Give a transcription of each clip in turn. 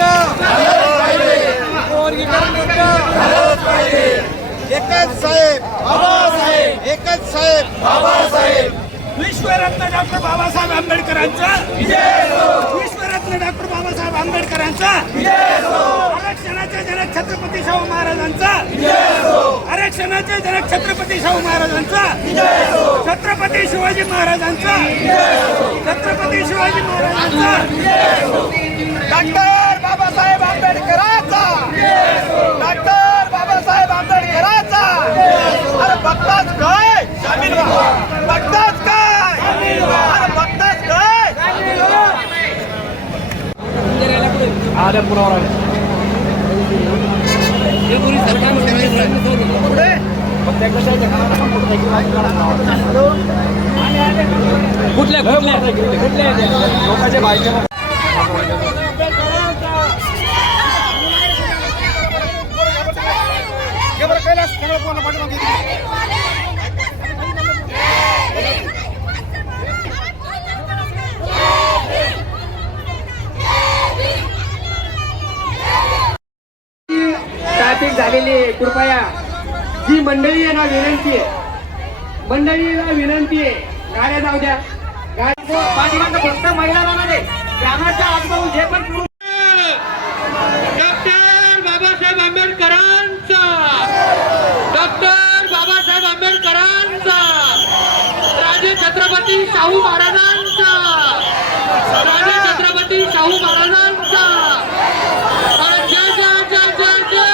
का वर्गीकरण का एकच साहेब बाबासाहेब, एकच साहेब बाबासाहेब. विश्वरत्न डॉक्टर बाबासाहेब आंबेडकरांचा विश्वरत्न डॉक्टर बाबासाहेब आंबेडकरांचा आरक्षणाचे जनक छत्रपती शाहू महाराजांचा आरक्षणाचे जनक छत्रपती शाहू महाराजांचा छत्रपती शिवाजी महाराजांचा छत्रपती शिवाजी महाराजांचा डॉक्टर बाबासाहेब आंबेडकरांचा डॉक्टर बाबासाहेब आंबेडकरांचा. अरे बघताच काय बघताच काय अरे बघताच काय आल्या पुरावर कुठल्या कुठल्या कुठल्या लोकांच्या बायका ट्रॅफिक झालेली आहे. कृपया जी मंडळी आहे ना, विनंती आहे मंडळीला विनंती आहे, गाड्या जाऊ द्या. पाठीमागं फक्त महिला राहणार आहे. ग्रामाच्या आजूबाजू जे पण डॉक्टर बाबासाहेब आंबेडकरांचा डॉक्टर बाबासाहेब आंबेडकरांचा राजे छत्रपती शाहू महाराजांचा राजे छत्रपती शाहू महाराजांचा. जय जय जय जय जय.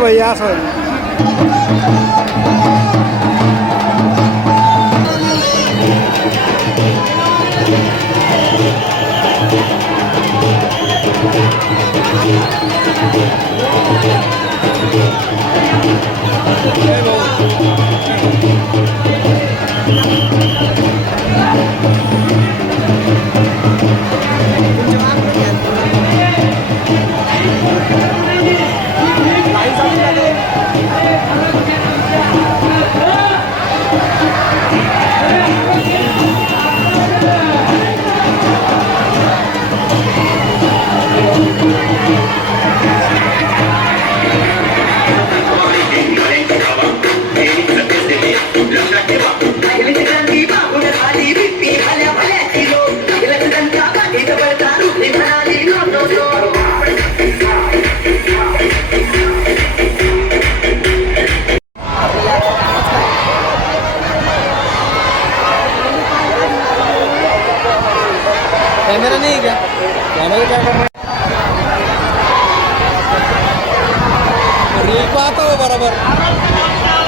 भैया असं कैमरा नहीं है क्या? कैमरा क्या करना रील पाहता हो बराबर.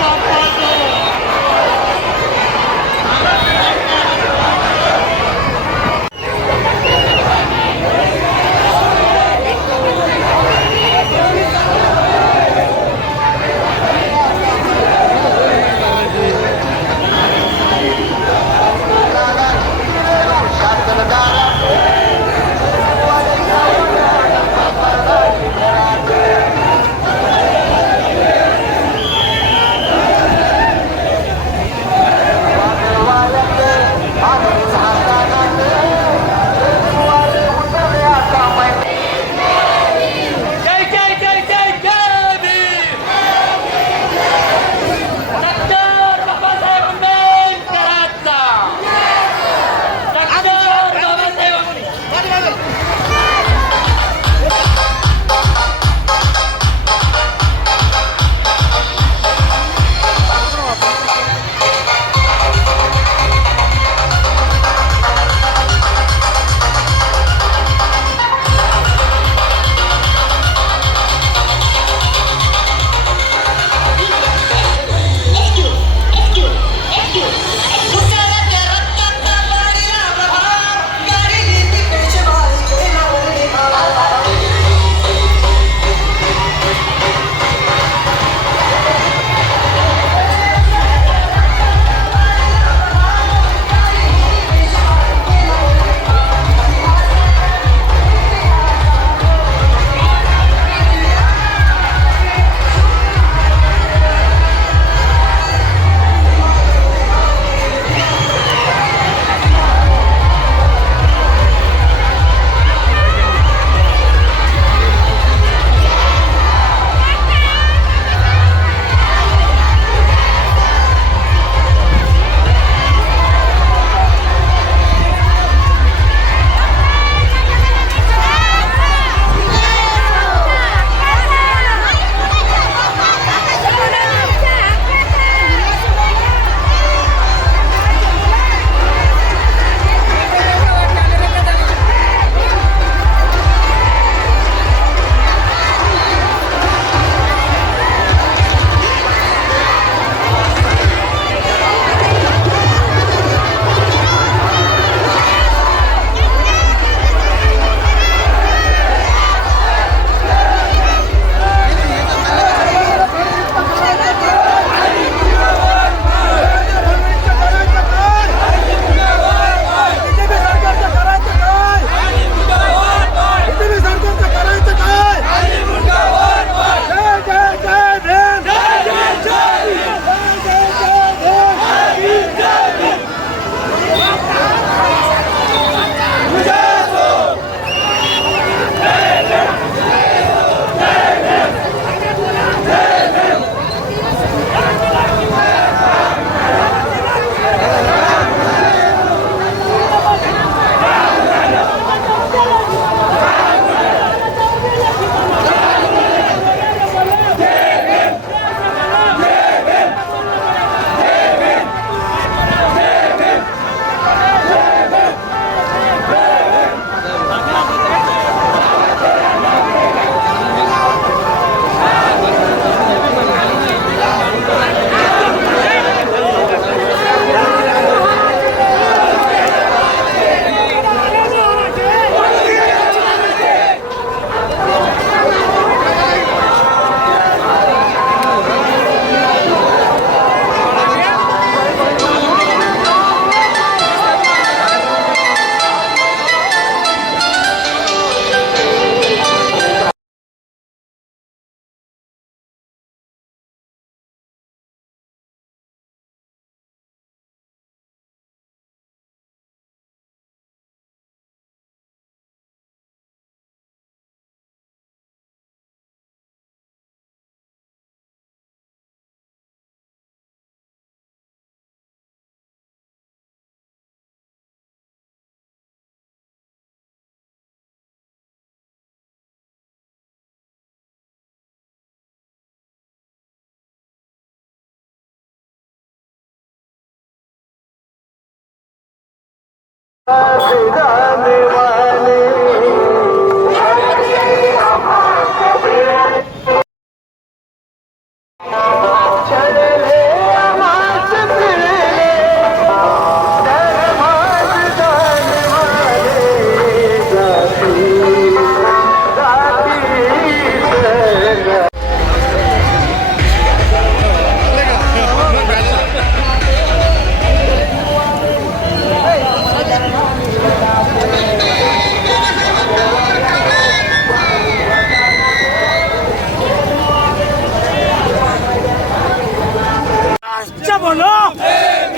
राष्ट्र बोलो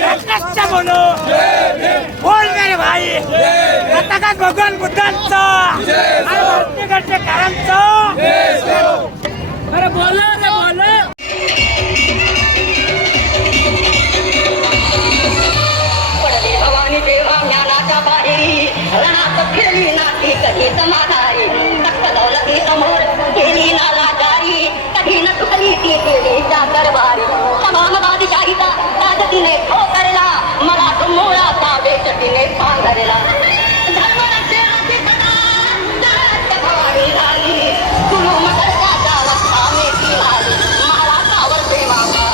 राष्ट्र बोलो बोल मेरे भाई आता का भगवान बुद्धांचा आणि भारतीय घटनेकारांचा अरे बोला रे बोला पडली भवानी देवा ज्ञानाच्या बाहेरी रणात फिरली नाती कधी समाधारी तख्त दौलती समोर केली नालाचारी कधी न चुकली ती केली त्या दरबारी तमाम बादशाहीचा ताकदीने ठोकरला मला तो मुळाचा बेचतीने पांघरला धर्मरक्षणाची सदा जगात भवानी झाली कुलूम सर्वाचा रस्ता मेची आली मला सावरते मामा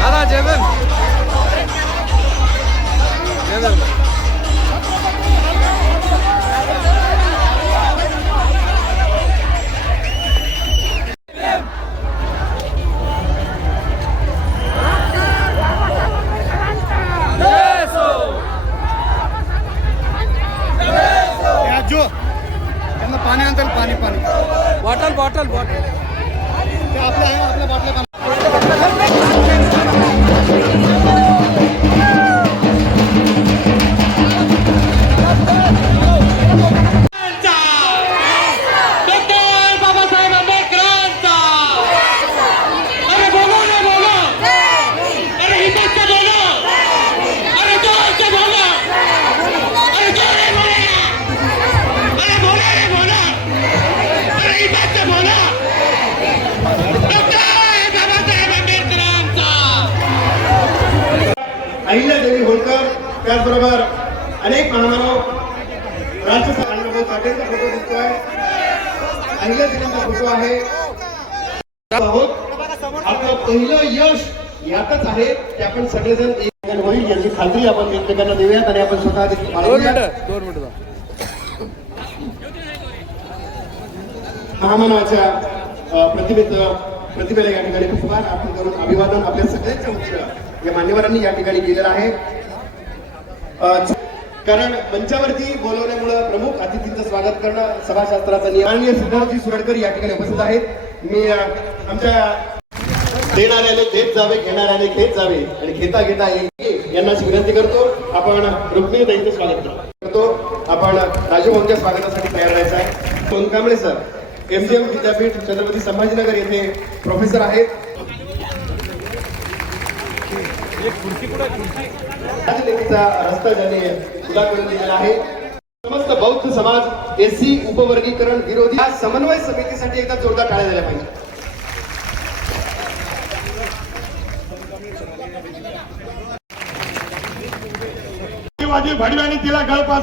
दादा जेवण जेवण त्यांना पाणी आणतात पाणी पाणी बॉटल बॉटल बॉटल ते आपल्या आहे आपल्या बाटल्या डॉक्टर बाबासाहेब आंबेडकरांचा अरे बोलो रे बोलो अरे हिम्मत से बोलो अरे जोर से बोलो अरे जोर से बोलो अरे बोलो रे बोलो अरे हिम्मत से बोलो डॉक्टर बाबासाहेब आंबेडकरांचा अहिल्यादेवी होळकर त्याचबरोबर अनेक महामानव राज्य अण्णाभाऊ साठेंचा फोटो दिसतोय अहिल्यादेवींचा फोटो आहे आपलं पहिलं यश यातच आहे की आपण सगळेजण एक होईल याची खात्री आपण एकमेकांना देऊयात आणि आपण स्वतः देखील बाळगूयात. 2 मिनिटं महामानवाच्या प्रतिभेला या ठिकाणी पुष्पहार अर्पण करून अभिवादन आपल्या सगळ्यांच्या वतीनं या मान्यवरांनी या ठिकाणी केलेलं आहे. कारण मंचावरती बोलवण्यामुळं प्रमुख अतिथींचं स्वागत करणं सभाशास्त्राचा नियम. माननीय सिद्धार्थजी सुरडकर या ठिकाणी उपस्थित आहेत. मी आमच्या देणाऱ्याने देत जावे, घेणाऱ्याने घेत जावे आणि घेता घेता यांना विनंती करतो आपण रुक्मिणीताईंचं स्वागत करतो. आपण आपण राजू भाऊंच्या स्वागतासाठी तयार राहायचं आहे. सोनकांबळे सर MGM विद्यापीठ छत्रपती संभाजीनगर येथे प्रोफेसर आहेत. राजनीतीचा रस्ता ज्याने खुला करून दिलेला आहे. समस्त बौद्ध समाज SC उपवर्गीकरण विरोधी या समन्वय समितीसाठी एकदा जोरदार टाळ्या झाल्या पाहिजे. भडव्याने तिला गळफास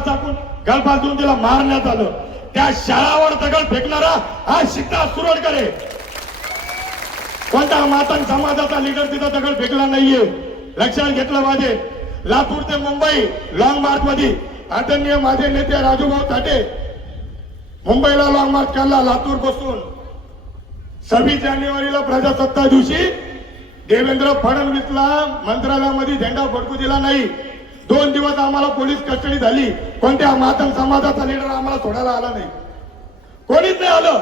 देऊन तिला मारण्यात आलं. त्या शाळावर दगड फेकणारा हा सीता सुरडकर आहे. कोणता मातंग समाजाचा लीडर तिथं दगड फेकला नाहीये. लक्षात घेतलं पाहिजे. लातूर ते मुंबई लॉंग मार्च मध्ये आदरणीय माझे नेते राजूभाऊ थाटे मुंबईला लॉंग मार्च काढला लातूर पासून. 26 जानेवारीला प्रजासत्ताक दिवशी देवेंद्र फडणवीसला मंत्रालयामध्ये झेंडा फडकू दिला नाही. 2 दिवस आम्हाला पोलीस कस्टडी झाली. कोणत्या मातंग समाजाचा लीडर आम्हाला सोडायला आला नाही. कोणीच नाही आलं.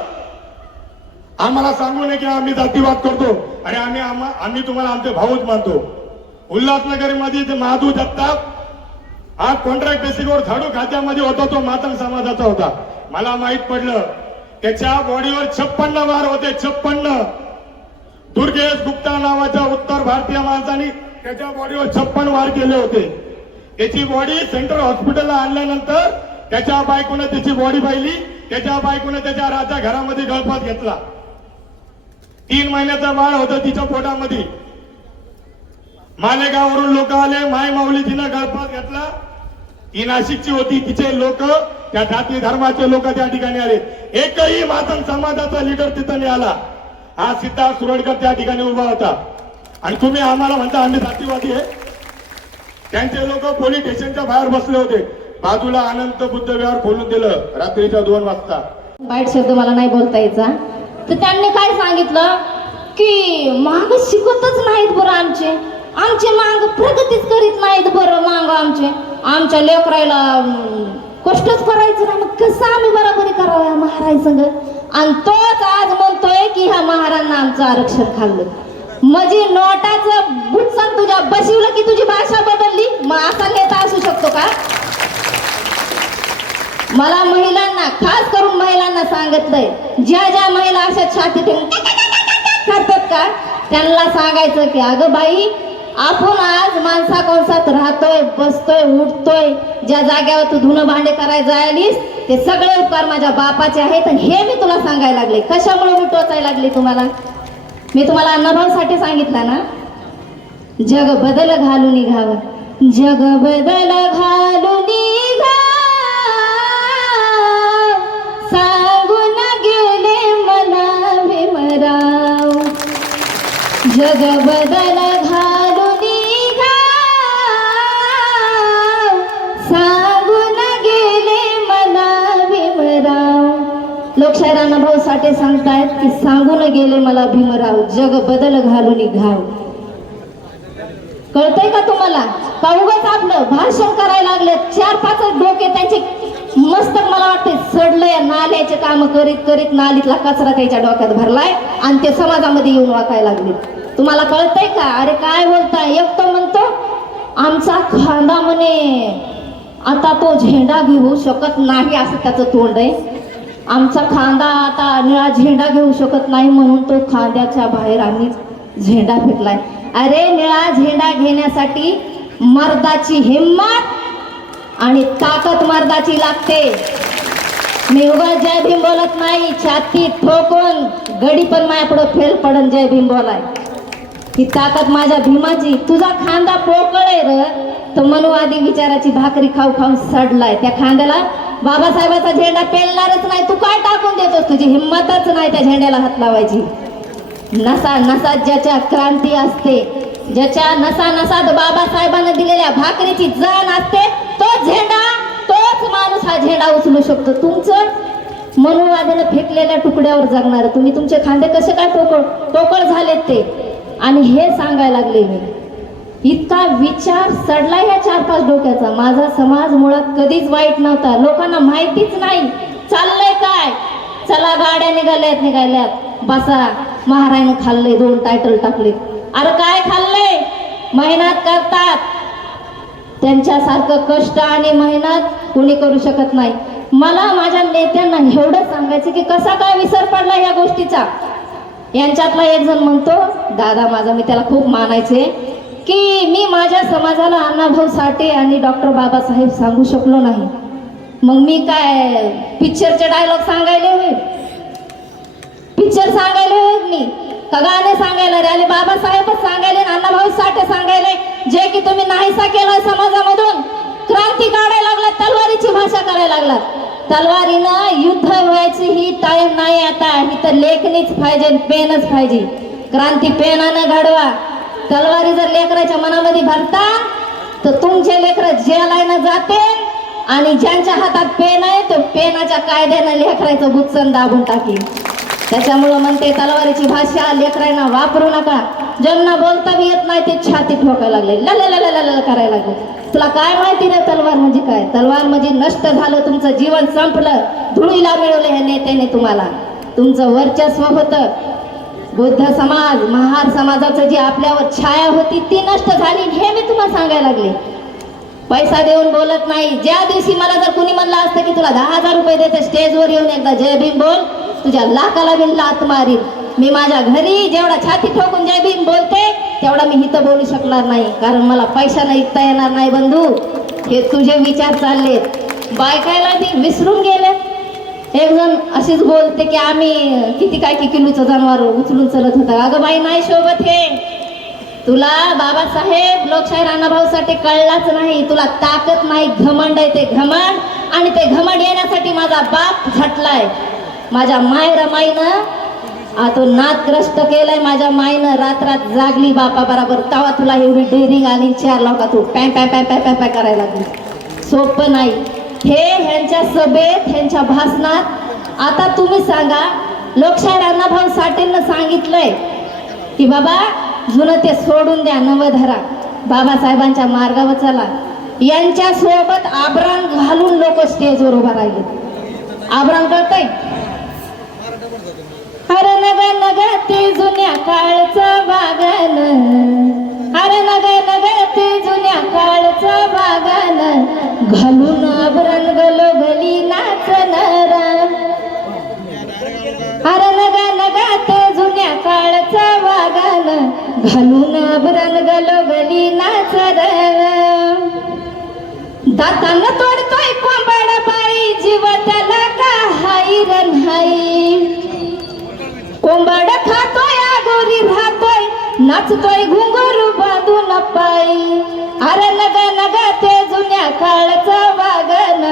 आम्हाला सांगू नये की आम्ही जातीवाद करतो आणि आम्ही तुम्हाला आमचे भाऊच मानतो. उल्हासनगर मध्ये महादू जगताप हा कॉन्ट्रॅक्ट बेसिकवर झाडू खात्यामध्ये होता. तो मातंग समाजाचा होता. मला माहित पडलं त्याच्या बॉडीवर 56 वार होते. 56. दुर्गेश गुप्ता नावाच्या उत्तर भारतीय माणसाने त्याच्या बॉडीवर 56 वार केले होते. त्याची बॉडी सेंट्रल हॉस्पिटलला आणल्यानंतर त्याच्या बायकोने त्याची बॉडी पाहिली. त्याच्या बायकोने त्याच्या राजा घरामध्ये गळफास घेतला. 3 महिन्याचा बाळ होता तिच्या पोटामध्ये. मालेगाववरून लोक आले. माय माऊली तिनं गळफास घेतला. ती नाशिकची होती. तिचे लोक त्या जाती धर्माचे लोक त्या ठिकाणी आले. एकही मातंग समाजाचा लीडर तिथं नाही आला. हा सिद्धार्थ सुरडकर त्या ठिकाणी उभा होता. आणि तुम्ही आम्हाला म्हणता आम्ही जातीवादी आहे. त्यांचे लोक पोलीस स्टेशनच्या बाहेर बसले होते. बाजूला अनंत बुद्ध विहार खोलून दिलं रात्रीच्या 2 वाजता. वाईट शब्द मला नाही बोलता यायचा. तर त्यांनी काय सांगितलं की माग शिकवतच नाहीत बरं. आमचे माग प्रगतीच करीत नाहीत बरं. माग आमच्या लेकरायला कष्टच करायचं ना. मग कसं आम्ही बरोबरी करावं महाराज संग. आणि तोच आज म्हणतोय की ह्या महाराजांना आमचं आरक्षण खाल्लं. म्हणजे नोटाचं बुटसन तुझ्या बसवलं की तुझी भाषा बदलली. मग असा नेता असू शकतो का? मला महिलांना खास करून महिलांना सांगितलंय ज्या महिला अशा छाती करतात का त्यांना सांगायचं की अगं बाई आपण आज माणसा कोणसात राहतोय बसतोय उठतोय. ज्या जाग्यावर तू धुणं भांडे करायला जायलीस ते सगळे उपकार माझ्या बापाचे आहेत. हे मी तुला सांगायला लागले. कशामुळे मी टोचायला लागले तुम्हाला? मी तुम्हाला अनुभवासाठी सांगितलं ना. जग बदल घालून निघावं. जग बदल घालून सांगून गेले मला भीमराव. जग बदल घालून सांगून गेले मला भीमराव. लोकशाहीर अण्णाभाऊ साठे सांगतायत की सांगून गेले मला भीमराव. जग बदल घालून घाव. कळतंय का तुम्हाला? का उगाच आपलं भाषण करायला लागले. 4-5 डोके त्यांचे मस्तक मला वाटते सडलंय. नाल्याचे काम करीत करीत नालीतला कचरा त्याच्या डोक्यात भरलाय आणि ते समाजामध्ये येऊन वाकायला लागले. तुम्हाला कळतंय का? अरे काय बोलताय? एक तो म्हणतो आमचा खांदा म्हणे आता तो झेंडा घेऊ शकत नाही असं त्याचं तोंड आहे. आमचा खांदा आता निळा झेंडा घेऊ शकत नाही म्हणून तो खांद्याच्या बाहेर आम्ही झेंडा फेकलाय. अरे निळा झेंडा घेण्यासाठी मर्दाची हिम्मत आणि ताकद मर्दाची लागते. मी उगा जय भीम बोलत नाही. छाती ठोकून गडी पण माझ्यापुढं फेल पडन जय भीम बोलाय. ही ताकद माझ्या भीमाची. तुझा खांदा पोकळ आहे र तर मनुवादी विचाराची भाकरी खाऊ खाऊन सडलाय. त्या खांद्याला बाबासाहेबाचा झेंडा पेलणारच नाही. तू काय टाकून देतोस? तुझी हिंमतच नाही त्या झेंड्याला हात लावायची. नसा नसात ज्याच्या क्रांती असते, ज्याच्या नसा नसात बाबासाहेबांना दिलेल्या भाकरीची जाण असते, तो झेंडा तोच माणूस हा झेंडा उचलू शकतो. तुमचं मनुवादीने फेकलेल्या तुकड्यावर जगणार तुम्ही. तुमचे खांदे कसे काय टोकळ झालेत ते. आणि हे सांगायला लागले मी. इतका विचार सडलाय ह्या 4-5 डोक्याचा. माझा समाज मुळात कधीच वाईट नव्हता. लोकांना माहितीच नाही चाललंय काय. चला गाड्या निघाल्यात बसा. महाराजांनी खाल्लंय 2 टायटल टाकले. अरे काय खाल्लंय? मेहनत करतात त्यांच्यासारखं कष्ट आणि मेहनत कुणी करू शकत नाही. मला माझ्या नेत्यांना एवढं सांगायचं की कसा काय विसर पडला या गोष्टीचा. यांच्यातला एक जण म्हणतो, दादा माझा, मी त्याला खूप मानायचे, की मी माझ्या समाजाला अण्णाभाऊ साठे आणि डॉक्टर बाबासाहेब सांगू शकलो नाही. मग मी काय पिक्चरचे डायलॉग सांगायले होईल? पिक्चर सांगायले होईल मी का गाणे सांगायला रे? आले बाबासाहेबच सांगायले, अण्णाभाऊ साठे सांगायले, जे की तुम्ही नाहीसा केला समाजामधून. क्रांती काढायला लागला, तलवारीची भाषा करायला लागला. तलवारीनं युद्ध व्हायची ही टाइम नाही आता. ही तर लेखणीच पाहिजे, पेनच पाहिजे. क्रांती पेनानं घडवा. तलवारी जर लेकराच्या मनामध्ये भरता तर तुमचे लेकर जेलायनं जाते आणि ज्यांच्या हातात पेन आहे तो पेनाच्या कायद्यानं लेकराचं बुच्चन दाबून टाकेल. त्याच्यामुळं म्हणते तलवारीची भाषा लेकरांना वापरू नका. ज्यांना बोलता बी येत नाही ते छाती ठोकायला लागले, ल करायला लागले. तुला काय माहिती रे तलवार म्हणजे काय? तलवार म्हणजे नष्ट झालं, तुमचं जीवन संपलं, धुळीला मिळवलं ह्या नेत्याने तुम्हाला. तुमचं वर्चस्व होतं. बुद्ध समाज, महार समाजाचं जी आपल्यावर छाया होती ती नष्ट झाली, हे मी तुम्हाला सांगायला लागले. पैसा देऊन बोलत नाही. ज्या दिवशी मला जर कुणी म्हणलं असतं की तुला 10,000 रुपये देते, स्टेजवर येऊन एकदा जय भीम बोल, तुझ्या लाखाला बिन लात मारील. मी माझ्या घरी जेवढा छाती ठोकून जय भीम बोलते तेवढा मी इथं बोलू शकणार नाही, कारण मला पैशानं ऐकता येणार नाही. बंधू, हे तुझे विचार चाललेत. बायकायला ती विसरून गेले. एक जण अशीच बोलते की आम्ही किती काय किलोचं जनावर उचलून चलत होता. अगं बाई, नाही शोभत हे. तुला बाबासाहेब लोकशाहीर अण्णाभाऊसाठी कळलाच नाही. तुला ताकद नाही, घमंड आहे ते घमंड. आणि ते घमंड येण्यासाठी माझा बाप झटलाय. माझ्या माईनं तो नादग्रस्त केलंय. माझ्या माईनं रात्रात जागली बापा बरोबर, तवा तुला एवढी डेअरिंग आली. 4 लोका तू पॅ पॅ पॅ पॅ पॅ पॅ करायला लागली. सोपं नाही हे. ह्यांच्या सभेत, ह्यांच्या भाषणात आता तुम्ही सांगा, लोकशाहीर अण्णाभाऊ साठेंना सांगितलंय की बाबा जुनं ते सोडून द्या, नवं धरा, बाबासाहेबांच्या मार्गावर चला. यांच्या सोबत आभरण घालून लोक स्टेजवर उभा राहिले. आभरण करतय, अरे नग नग ते जुन्या काळचं बागन, अरे नग नग ते जुन्या काळचं बागन, घालून आभरण गलोगली नाचणार. अरे नग नग ते जुन्या काळचं बागन, घालून आभरण गलोगली नाचर. दातानं तोडतोय कोंबड बाई, जीव त्याला का हाई रे नाही. कोंबड खातोय, आगोरी राहतोय, नाचतोय घुंगरू बांधून पायी. अरे नग नग ते जुन्या काळचं वागन,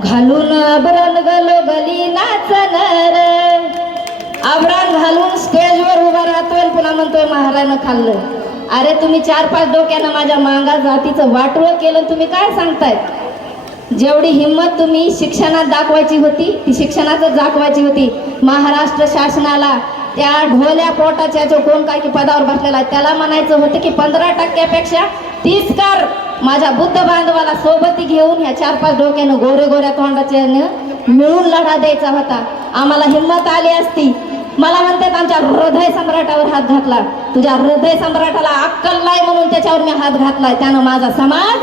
घालून आभरण गलोगली नाचणार. आभरण घालून स्टेजवर उभा राहतोय, पुन्हा म्हणतोय महाराजनं खाल्लं. अरे तुम्ही 4-5 डोक्यानं माझ्या मांगा जातीचं वाटोळं केलं. तुम्ही काय सांगताय? जेवढी हिंमत तुम्ही शिक्षणात दाखवायची होती ती शिक्षणातच दाखवायची होती. महाराष्ट्र शासनाला त्या ढोल्या पोटाच्या जो कोण काय की पदावर बसलेला आहे त्याला म्हणायचं होतं की 15%पेक्षा 30 कर माझ्या बुद्ध बांधवाला सोबती घेऊन ह्या 4-5 डोक्यानं गोऱ्या तोंडाच्या मिळून लढा द्यायचा होता. आम्हाला हिंमत आली असती. मला म्हणतात आमच्या हृदय सम्राटावर हात घातला. तुझ्या हृदय सम्राटाला अक्कल नाही म्हणून त्याच्यावर मी हात घातलाय. त्यानं माझा समाज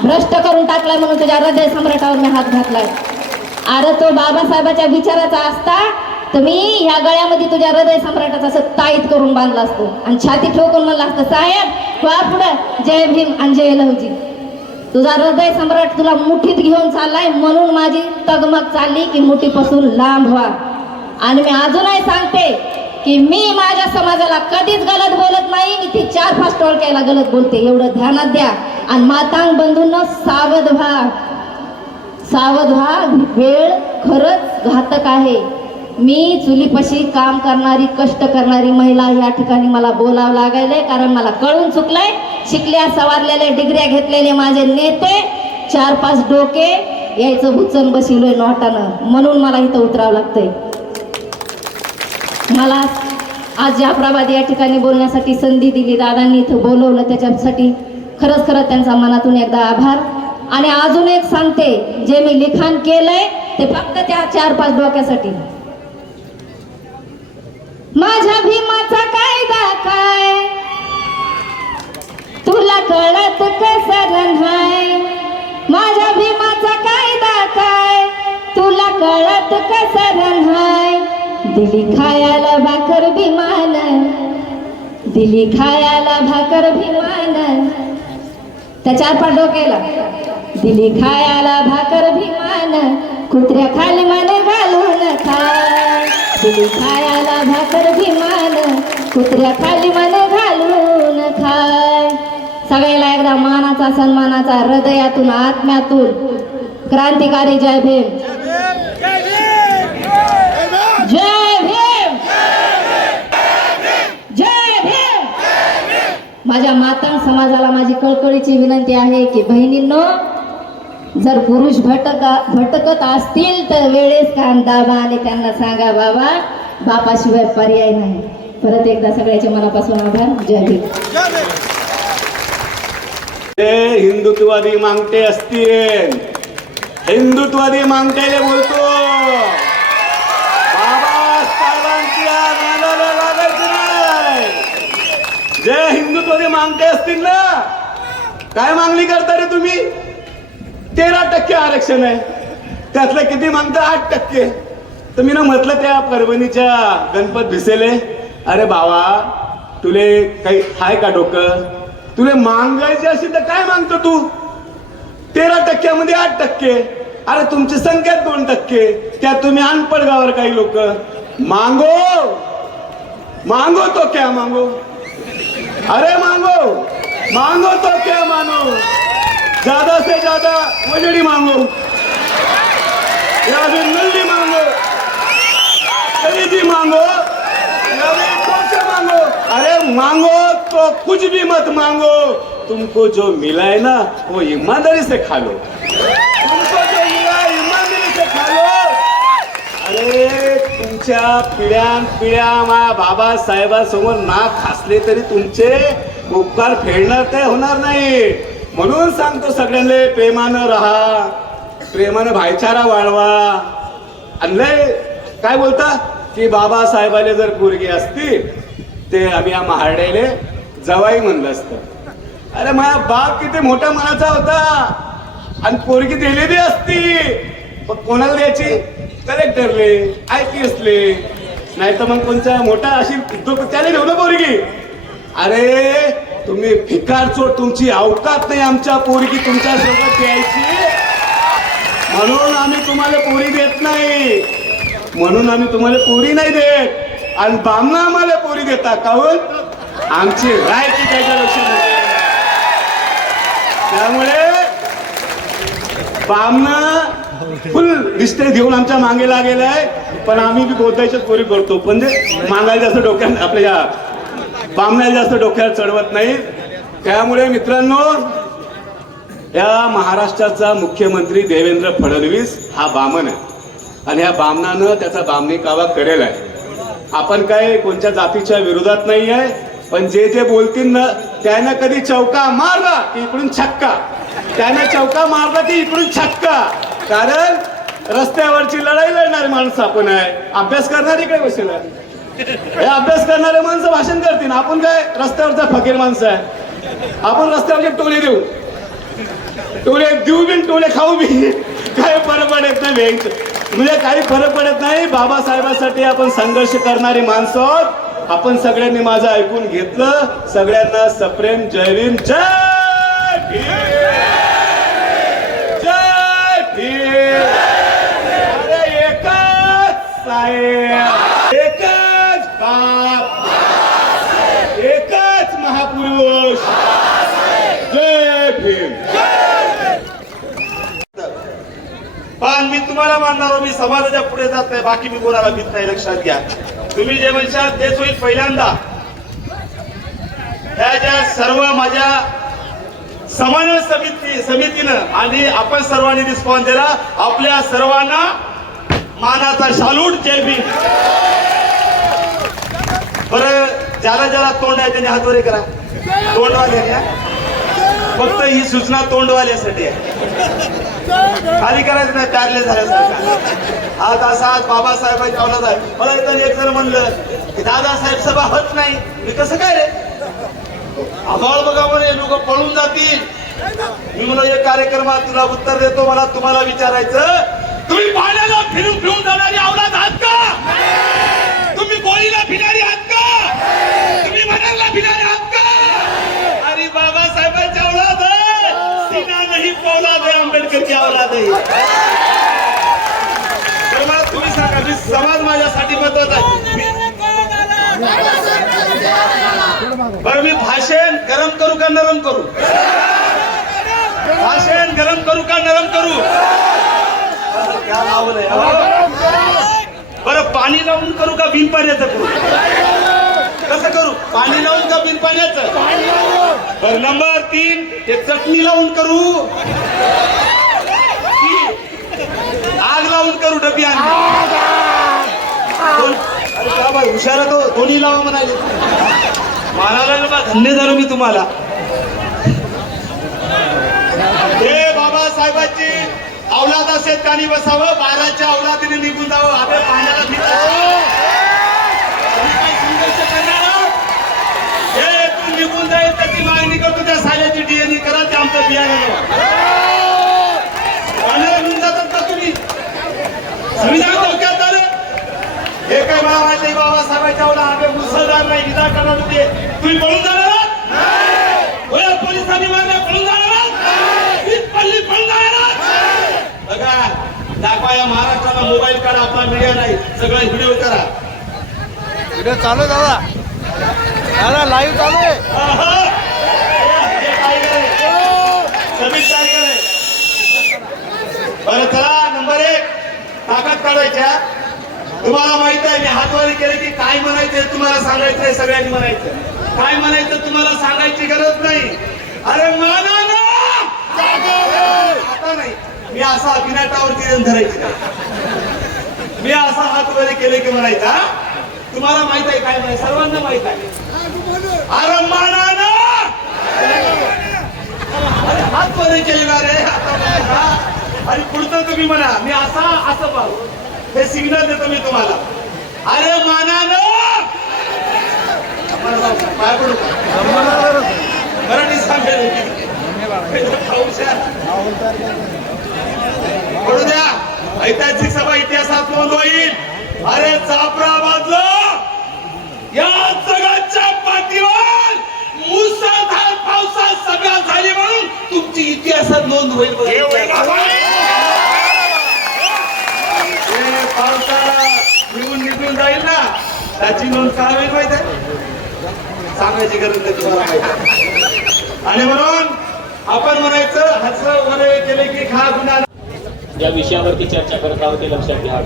भ्रष्ट करून टाकलाय म्हणून तुझ्या हृदय सम्राटावर मी हात घातलाय. अरे तो बाबासाहेबाच्या विचाराचा असता तर मी ह्या गळ्यामध्ये तुझ्या हृदय सम्राटाचं असं ताईत करून बांधला असतो आणि छाती ठोकून म्हणलं असतं, साहेब वा पुढं जय भीम आणि जय लहूजी. तुझा हृदय सम्राट तुला मुठीत घेऊन चाललाय म्हणून माझी तगमग चालली की मुठीपासून लांब व्हा. आणि मी अजूनही सांगते की मी माझ्या समाजाला कधीच गलत बोलत नाही. मी ती 4-5 टोळक्याला गलत बोलते, एवढं ध्यानात द्या. आणि मातांग बंधूंना सावध व्हा, सावध व्हा. वेळ खरंच घातक आहे. मी चुलीपाशी काम करणारी, कष्ट करणारी महिला या ठिकाणी मला बोलावं लागायलंय, कारण मला कळून चुकलंय. शिकल्या सवारलेले, डिग्र्या घेतलेले माझे नेते 4-5 डोके यायचं बुचन बसवलंय नोटानं, म्हणून मला इथं उतरावं लागतंय. मला आज जाफराबाद या ठिकाणी बोलण्यासाठी संधी दिली, दादांनी इथं बोलवलं, त्याच्यासाठी खरंच त्यांचा मनातून एकदा आभार. आणि अजून एक सांगते, जे मी लिखाण केलंय ते फक्त त्या 4-5 डोक्यासाठी. माझ्या भीमाचा कायदा काय तुला कळत कसं नाही. सरण हाय दिली खायाला भाकर भिमान दिली खायाला भाकर भिमान त्या 4-5 डोक्याला दिली खायाला भाकर भिमान कुत्र्या खाली मन घालून खाय दिली खायाला भाकर भिमान कुत्र्या खाली मन घालून खाय सगळ्याला एकदा मानाचा सन्मानाचा हृदयातून आत्म्यातून क्रांतिकारी जय भीम जय भीम जय भीम. माझ्या माता समाजाला माझी कळकळीची विनंती आहे की बहिणींनो जर पुरुष भटकत असतील तर वेळेस कान दाबा आणि त्यांना सांगा बाबा बापाशिवाय पर्याय नाही. परत एकदा सगळ्याच्या मनापासून आभार. जय भीम. हिंदुत्ववादी मागते असतील हिंदुत्ववादी मागतेले बोलतो बाबासाहेबांच्या नादाला लागायचं नाही. जे हिंदुत्ववादी मागते असतील ना काय मागणी करता रे तुम्ही 13% आरक्षण आहे त्यातलं किती मागतं 8%. तर मी ना म्हटलं त्या परभणीच्या गणपत भिसेले अरे बाबा तुले काही हाय का डोकं तुले मागायचे असेल तर काय मागतो तू 13%मध्ये 8%. अरे तुमची संख्या 2% त्यात तुम्ही अनपढ गावावर काही लोक मांगो तो क्या मांगो अरे मांगो तो क्या मांगो ज्यादा से ज्यादा वजड़ी मांगो या फिर नल्ली मांगो कलीजी मांगो या फिर कोचा मांगो अरे मांगो तो कुछ भी मत मांगो तुमको जो मिला है ना वो ईमानदारी से खा लो तुमको जो मिला है ईमानदारी से खा लो. अरे तुमच्या पिढ्या माझ्या बाबासाहेबांसमोर नाक खासले तरी तुमचे उपकार फेडणार काय होणार नाही. म्हणून सांगतो सगळ्यांना प्रेमानं राहा प्रेमानं भाईचारा वाढवा. आणि काय बोलता की बाबासाहेबाले जर पोरगी असती ते आम्ही या महारड्याले जवाई म्हणलं असतं. अरे माझा बाप किती मोठ्या मनाचा होता आणि पोरगी दिली बी असती पण कोणाला द्यायची कलेक्टरले IPSले नाही तर मग कोणत्या मोठा अशी त्याने ठेवलं पोरगी. अरे तुम्ही भिकार चोट तुमची अवकात नाही आमच्या पोरगी तुमच्या सोबत द्यायची म्हणून आम्ही तुम्हाला पोरी देत नाही म्हणून आम्ही तुम्हाला पोरी नाही देत आणि बामना आम्हाला पोरी देता काहून आमची रायकी त्याच्या लक्षात. त्यामुळे बामना फुल रिश्ते घेऊन आमच्या मागे लागेलाय पण आम्ही बी बोधायच्याच पोरी करतो पण ते मागायला जास्त डोक्यात आपल्या बामण्याला जास्त डोक्यात चढवत नाही. त्यामुळे मित्रांनो या महाराष्ट्राचा मुख्यमंत्री देवेंद्र फडणवीस हा बामण आहे आणि ह्या बामणानं त्याचा बामणी कावा करेल आहे. आपण काय कोणत्या जातीच्या विरोधात नाही आहे पण जे बोलतील ना त्यानं कधी चौका मारला की इकडून छक्का त्यानं चौका मारला की इकडून छक्का. कारण रस्त्यावरची लढाई लढणारी माणसं आपण आहे अभ्यास करणारी काय बसेल हे अभ्यास करणारे माणसं भाषण करतील आपण काय रस्त्यावरचा फकीर माणसं आहे. आपण रस्त्यावरचे टोले देऊ बी टोले खाऊ बी काही फरक पडत नाही म्हणजे काही फरक पडत नाही. बाबासाहेबांसाठी आपण संघर्ष करणारी माणसं आहोत. आपण सगळ्यांनी माझं ऐकून घेतलं. सगळ्यांना सप्रेम जय भीम जय भीम जय भीम. अरे एकच साहेब एकच बाप एकच महापुरुष जय भीम. पण मी तुम्हाला मानणार मी समाजाच्या पुढे जात नाही बाकी मी कोणाला भीत नाही लक्षात घ्या. तुम्ही जे म्हणशाल तेच होईल. पहिल्यांदा ह्या ज्या सर्व माझ्या समन्वय समितीनं आणि आपण सर्वांनी रिस्पॉन्स दिला आपल्या सर्वांना मानाचा शालूट जय भीम. बरं ज्याला ज्याला तोंड आहे त्यांनी हातवरे करा. तोंडवाले फक्त ही सूचना तोंडवाल्यासाठी आहे खाली करायचं नाही प्यारले झाल्यासारखं. आज असाच बाबासाहेबांच्या औलाद आहे. मला इथं एक जण म्हणलं की दादासाहेब सभा होत नाही. मी कसं काय रे आभाळ बघा म्हणे लोक पळून जातील. मी म्हणलं एक कार्यक्रमात तुला उत्तर देतो. मला तुम्हाला विचारायचं तुम्ही पाण्याला फिरून फिरून जाणारी अवलाद आहात का? तुम्ही गोळीला फिरणारी आहात का? तुम्ही मनाला फिरणारी आहात का? अरे बाबासाहेबांची औलाद आहे, सीना नाही औलाद आहे, आंबेडकर की औलाद आहे. तर मला तुम्ही सांगा, मी समाज माझ्यासाठी महत्वाचा आहे. बरं, मी भाषण गरम करू का नरम करू? भाषण गरम करू का नरम करू? क्या लावलंय? बरं, पाणी लावून करू का बिन पाण्याचं करू? कसं करू? पाणी लावून का बिन पाण्याचं? बरं, नंबर 3, ते चटणी लावून करू की आग लावून करू? डबी आणली. अरे का बाई, हुशार तो, दोन्ही लावा म्हणाले. मला धन्य झालो मी तुम्हाला. हे बाबासाहेबांची औलाद असेल कानी बसावं, 12च्या औलादीने निघून जावं. आपल्या पाण्याला हे तू निघून जाईल त्याची मागणी करतो. त्या साल्याची DNA करा, ते आमचं बियाणं पाण्याला घेऊन जातात का तुम्ही? संविधान धोक्यात आलं. हे काय मला माहिती आहे, बाबासाहेबांच्या औलाद आम्ही मुसलमान नाही, विधा करणार होते. तुम्ही पळून जाणार आहात? पोलिसांनी मारल्या पळून जाणार आहात? पल्ली पळून जाणार आहात? बघा, दाखवा या महाराष्ट्राला मोबाईल काढा, आपला मीडिया नाही, सगळं व्हिडिओ करा. व्हिडिओ चालू आहे दादा, दादा लाईव्ह चालू आहे. बरं चला, नंबर 1 ताकद काढायच्या. तुम्हाला माहित आहे, मी हातवारी केले की काय म्हणायचंय तुम्हाला सांगायचंय, सगळ्यांनी म्हणायचं. काय म्हणायचं तुम्हाला सांगायची गरज नाही. अरे माना ना, आता नाही. मी असा अभिनाटावरती धरायची नाही. मी असा हातवारी केले की म्हणायचा. तुम्हाला माहित आहे काय म्हणाय, सर्वांना माहित आहे. अरे माना ना, अरे हातवारी केली ना रे, आणि पुढचं तुम्ही म्हणा. मी असं पाहू, हे सिग्नल देतो मी तुम्हाला. अरे माना ना, मराठी सांगेल पडू द्या. ऐतिहासिक सभा इतिहासात नोंद होईल. अरे जाफराबादला या जगाच्या पाठीवर मुसळधार पावसात सभा झाली म्हणून तुमची इतिहासात नोंद होईल. पावसाळा निघून जाईल ना, त्याची नोंद काय होईल माहिती आहे? सांगायची गरज नाही तुम्हाला माहिती. आणि म्हणून आपण म्हणायचं, हसं वगैरे केले की खा गुन्हा. या विषयावरती चर्चा करत आहोत ते लक्षात घ्या.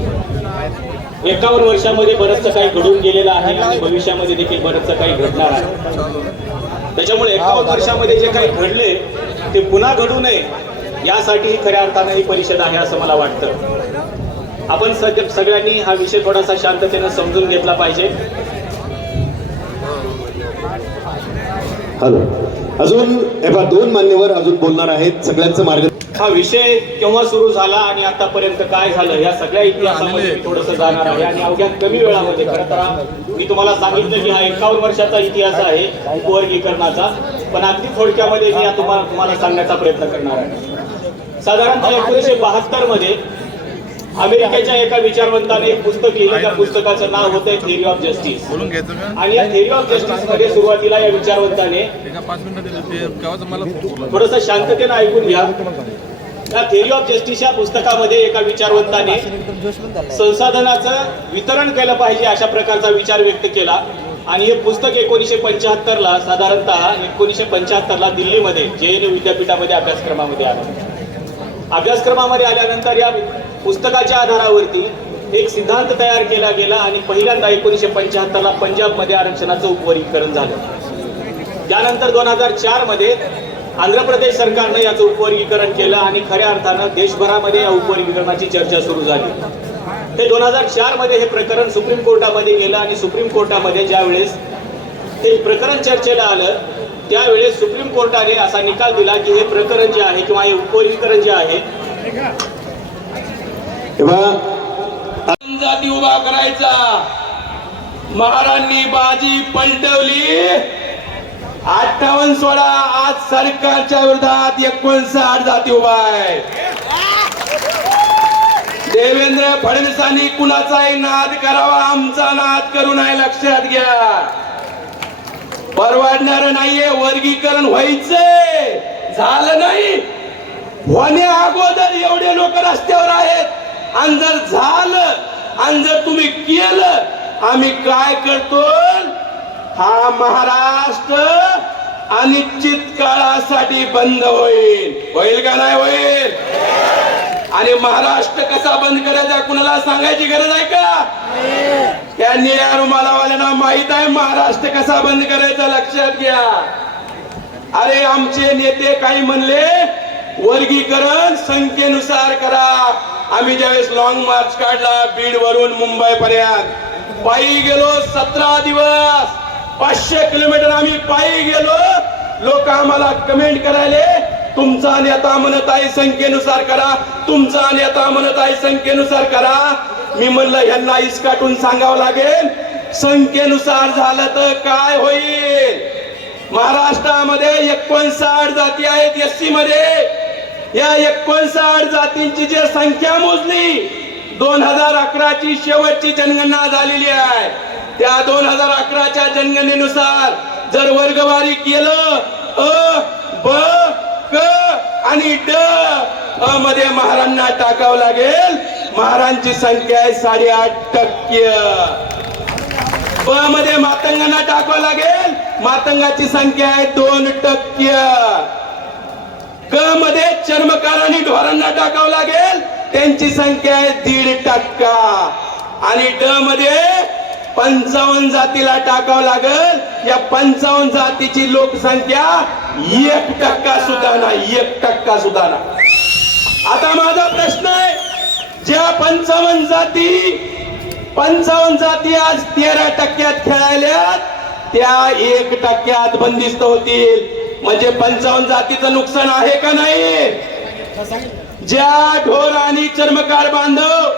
51 वर्षामध्ये बरंचसं काही घडून गेलेलं आहे आणि भविष्यामध्ये देखील बरंचसं काही घडणार आहे. त्याच्यामुळे 51 वर्षामध्ये जे काही घडले ते पुन्हा घडू नये यासाठी ही खऱ्या अर्थानं ही परिषद आहे असं मला वाटतं. आपण सगळ्यांनी हा विषय थोडासा शांततेनं समजून घेतला पाहिजे. हॅलो, अजून 2 मान्यवर अजून बोलणार आहेत. सगळ्यांचं मार्ग. हा विषय केव्हा सुरू झाला आणि आतापर्यंत काय झालं या सगळ्या इतिहासामध्ये मी थोडंसं जाणार आहे. आणि अवघ्या कमी वेळामध्ये, खरं तर मी तुम्हाला सांगितलं की हा 51 वर्षाचा इतिहास आहे उपवर्गीकरणाचा, पण अगदी थोडक्यामध्ये मी तुम्हाला सांगण्याचा प्रयत्न करणार आहे. साधारणतः 1972 मध्ये अमेरिकेच्या एका विचारवंताने एक पुस्तक लिहिलं. त्या पुस्तकाचं नाव होतं थिअरी ऑफ जस्टिस. आणि या थिअरी ऑफ जस्टिस मध्ये सुरुवातीला या विचारवंताने, थोडंसं शांततेनं ऐकून घ्या, या थिअरी ऑफ जस्टिस या पुस्तकामध्ये एका विचारवंताने संसाधनाचं वितरण केलं पाहिजे अशा प्रकारचा विचार व्यक्त केला. आणि हे पुस्तक 1975 ला, साधारणतः 1975 ला दिल्लीमध्ये JNU विद्यापीठामध्ये अभ्यासक्रमामध्ये आलं. अभ्यासक्रमामध्ये आल्यानंतर या पुस्तकाच्या आधारावरती एक सिद्धांत तयार केला गेला आणि पहिल्यांदा 1975 ला पंजाबमध्ये आरक्षणाचं उपवर्गीकरण झालं. त्यानंतर 2004 मध्ये आंध्र प्रदेश सरकारनं याचं उपवर्गीकरण केलं आणि खऱ्या अर्थानं देशभरामध्ये या उपवर्गीकरणाची चर्चा सुरू झाली. ते 2004 मध्ये हे प्रकरण सुप्रीम कोर्टामध्ये गेलं आणि सुप्रीम कोर्टामध्ये ज्यावेळेस हे प्रकरण चर्चेला आलं त्यावेळेस सुप्रीम कोर्टाने असा निकाल दिला की हे प्रकरण जे आहे किंवा हे उपवर्गीकरण जे आहे जाती उभा करायचा. महाराजांनी बाजी पलटवली. 58 सोडा, आज सरकारच्या विरोधात 59 जाती उभा आहे. देवेंद्र फडणवीसांनी कुणाचाही नाद करावा, आमचा नाद करू नये, लक्षात घ्या. परवडणार नाहीये. वर्गीकरण व्हायचंय, झालं नाही. होण्या अगोदर एवढे लोक रस्त्यावर आहेत, आणि जर झालं आणि जर तुम्ही केलं, आम्ही काय करतो, हा महाराष्ट्र अनिश्चित काळासाठी बंद होईल. होईल का नाही होईल? आणि महाराष्ट्र कसा बंद करायचा कुणाला सांगायची गरज आहे का? त्या निळ्या रुमालावाल्यांना माहित आहे महाराष्ट्र कसा बंद करायचा. लक्षात घ्या. अरे आमचे नेते काही म्हणले वर्गीकरण संख्येनुसार करा. आम्ही ज्यावेळेस लॉंग मार्च काढला बीड वरून मुंबई पर्यंत, पायी गेलो 17 दिवस, 500 किलोमीटर आम्ही पायी गेलो. लोक आम्हाला कमेंट करायले, तुमचा नेता म्हणत आहे संख्येनुसार करा, तुमचा नेता म्हणत आहे संख्येनुसार करा. मी म्हणलं यांना इसकाटून सांगावं लागेल, संख्येनुसार झालं तर काय होईल. महाराष्ट्रामध्ये 59 जाती आहेत एससी मध्ये. या 59 जातींची जी संख्या मोजली, 2011 ची शेवटची जनगणना झालेली आहे. त्या 2011च्या जनगणनेनुसार जर वर्गवारी केलं, अ ब क आणि ड मध्ये महारांना टाकावं लागेल. महारांची संख्या आहे 8.5%. ब मध्ये मातंगांना टाकावं लागेल, मातंगाची संख्या आहे 2%. क मध्ये चर्मकार आणि ढोरांना टाकावं लागेल, त्यांची संख्या आहे 1.5%. आणि ड मध्ये 55 जातीला टाकावं लागेल. या 55 जातीची लोकसंख्या 1% सुद्धा नाही, 1% सुद्धा नाही. आता माझा प्रश्न आहे, ज्या 55 जाती आज 13% खेळायल्यात, त्या 1% बंदिस्त होतील. म्हणजे 55 जातीचं नुकसान आहे का नाही? ज्या ढोर आणि चर्मकार बांधव